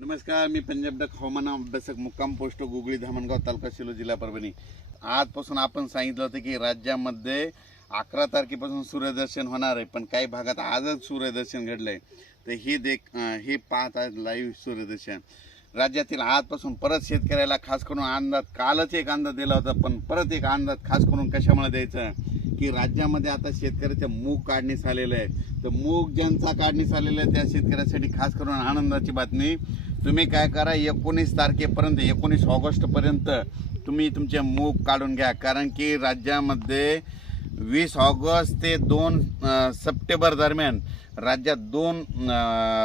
नमस्कार मी पंजाब डक हवामान अभ्यासक मुक्काम पोस्ट गुगळी धामणगाव तालुका शिलो जिल्हा परभणी. आजपासून आपण सांगितलं होतं की राज्यामध्ये अकरा तारखेपासून सूर्यदर्शन होणार आहे पण काही भागात आजच सूर्यदर्शन घडलंय. तर हे देख हे पाहत आहेत लाईव्ह सूर्यदर्शन. राज्यातील आजपासून परत शेतकऱ्याला खास करून अंदाज कालच एक अंदाज दिला होता पण परत एक अंदाज खास करून कशामुळे द्यायचा? की राज्यामध्ये आता शेतकऱ्याच्या मूग काढणीस आलेलं आहे. तर मूग ज्यांचा काढणीस आलेला आहे त्या शेतकऱ्यासाठी खास करून आनंदाची बातमी तुम्ही काय करा एकोणीस तारखेपर्यंत एकोणीस ऑगस्टपर्यंत तुम्ही तुमचे मूग काढून घ्या. कारण की राज्यामध्ये वीस ऑगस्ट ते दोन सप्टेंबर दरम्यान राज्यात दोन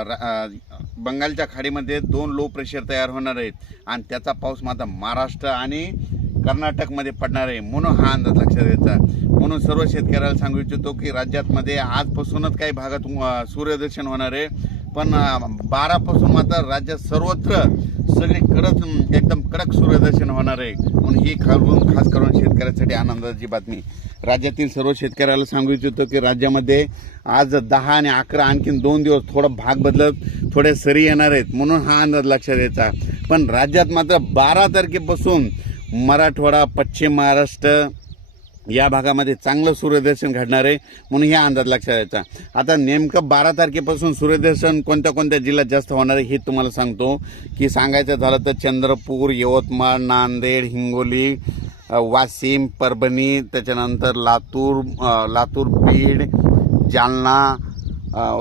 रा- बंगालच्या खाडीमध्ये दोन लो प्रेशर तयार होणार आहेत. आणि त्याचा पाऊस माझा महाराष्ट्र आणि कर्नाटकमध्ये पडणार आहे. म्हणून हा अंदाज लक्षात घ्यायचा. म्हणून सर्व शेतकऱ्याला सांगू इच्छितो की राज्यातमध्ये आजपासूनच काही भागात सूर्यदर्शन होणार आहे. पण बारापासून मात्र राज्यात सर्वत्र सगळी कडक एकदम कडक सूर्यदर्शन होणार आहे. म्हणून ही खालून खास करून शेतकऱ्यासाठी आनंदाची बातमी. राज्यातील सर्व शेतकऱ्याला सांगू इच्छितो की राज्यामध्ये आज दहा आणि अकरा आणखीन दोन दिवस थोडं भाग बदलत थोडे सरी येणार आहेत. म्हणून हा अंदाज लक्षात यायचा पण राज्यात मात्र बारा तारखेपासून मराठवाडा पश्चिम महाराष्ट्र या भागामध्ये चांगलं सूर्यदर्शन घडणार आहे म्हणून हे अंदाज लक्षात यायचा आता नेमकं बारा तारखेपासून सूर्यदर्शन कोणत्या कोणत्या जिल्ह्यात जास्त होणार आहे हे तुम्हाला सांगतो. की सांगायचं झालं तर चंद्रपूर यवतमाळ नांदेड हिंगोली वाशिम परभणी त्याच्यानंतर लातूर लातूर बीड जालना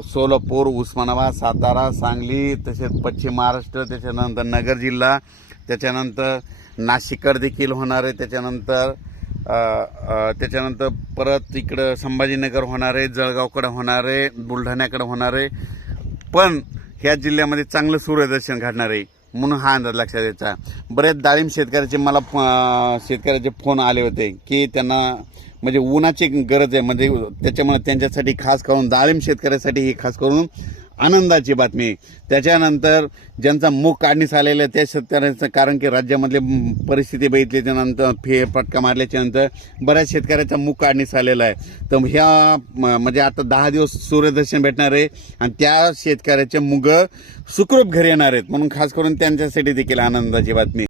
सोलापूर उस्मानाबाद सातारा सांगली तसेच पश्चिम महाराष्ट्र त्याच्यानंतर नगर जिल्हा त्याच्यानंतर नाशिककर देखील होणार आहे त्याच्यानंतर त्याच्यानंतर परत इकडं संभाजीनगर होणार आहे जळगावकडे होणार आहे बुलढाण्याकडे होणार आहे. पण ह्या जिल्ह्यामध्ये चांगलं सूर्यदर्शन घडणार आहे म्हणून हा अंदाज लक्षात द्यायचा बरेच डाळिंब शेतकऱ्याचे मला शेतकऱ्याचे फोन आले होते की त्यांना म्हणजे उन्हाची गरज आहे म्हणजे त्याच्यामुळे त्यांच्यासाठी खास करून डाळिंब शेतकऱ्यासाठी ही खास करून आनंदाची बातमी. त्याच्यानंतर ज्यांचा मूग काढणीस आलेला आहे त्या शेतकऱ्यांचं कारण की राज्यामधली परिस्थिती बघितल्याच्यानंतर फे फटका मारल्याच्यानंतर बऱ्याच शेतकऱ्याचा मूग काढणीस आलेला आहे. तर ह्या म, म्हणजे आता दहा दिवस सूर्यदर्शन भेटणार आहे आणि त्या शेतकऱ्याचे मुग सुखरूप घरी येणार आहेत. म्हणून खास करून त्यांच्यासाठी देखील आनंदाची बातमी.